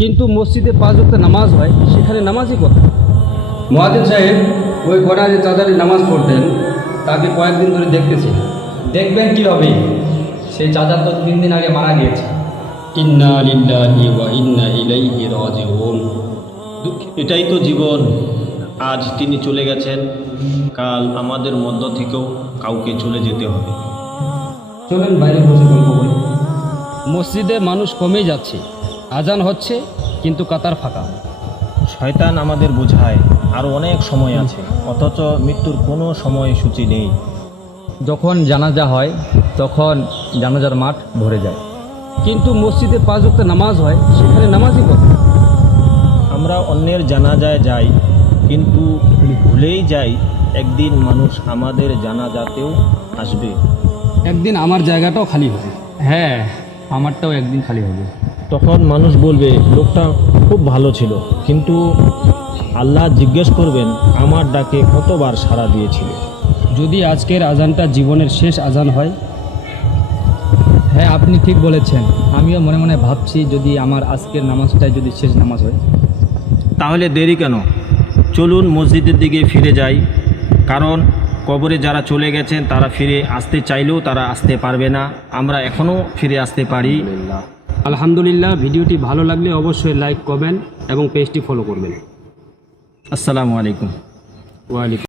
কিন্তু মসজিদে 5 ওয়াক্ত নামাজ হয়, সেখানে নামাজই কোথায়? মুয়াজ্জিন সাহেব ওই কোণা যে চাচাটি নামাজ পড়তেন তাকে কয়েকদিন ধরে দেখতেছি। দেখবেন কীভাবে? সেই চাচা তো 3 দিন আগে মারা গিয়েছে। ইন্না লিল্লাহি ওয়া ইন্না ইলাইহি রাজিউন। এটাই তো জীবন। আজ তিনি চলে গেছেন, কাল আমাদের মধ্য থেকেও কাউকে চলে যেতে হবে। চলেন বাইরে বসে গল্প করি। মসজিদে মানুষ কমেই যাচ্ছে, আজান হচ্ছে কিন্তু কাতার ফাঁকা। শয়তান আমাদের বোঝায় আরও অনেক সময় আছে, অথচ মৃত্যুর কোনো সময়সূচি নেই। যখন জানাজা হয় তখন জানাজার মাঠ ভরে যায়। কিন্তু মসজিদে 5 ওয়াক্ত নামাজ হয়, সেখানে নামাজই কোথায়? আমরা অন্যের জানাজায় যাই, কিন্তু ভুলেই যাই একদিন মানুষ আমাদের জানাজাতেও আসবে। একদিন আমার জায়গাটাও খালি হবে। হ্যাঁ, আমারটাও একদিন খালি হবে। তখন মানুষ বলবে লোকটা খুব ভালো ছিল, কিন্তু আল্লাহ জিজ্ঞেস করবেন আমার ডাকে কতবার সাড়া দিয়েছিল। যদি আজকের আজানটা জীবনের শেষ আজান হয়? হ্যাঁ, আপনি ঠিক বলেছেন। আমিও মনে মনে ভাবছি যদি আমার আজকের নামাজটাই যদি শেষ নামাজ হয়। তাহলে দেরি কেন? চলুন মসজিদের দিকে ফিরে যাই, কারণ কবরে যারা চলে গেছেন তারা ফিরে আসতে চাইলেও তারা আসতে পারবে না। আমরা এখনও ফিরে আসতে পারি। আলহামদুলিল্লাহ। ভিডিওটি ভালো লাগলে অবশ্যই লাইক করবেন এবং পেজটি ফলো করবেন। আসসালামু আলাইকুম। ওয়ালাইকুম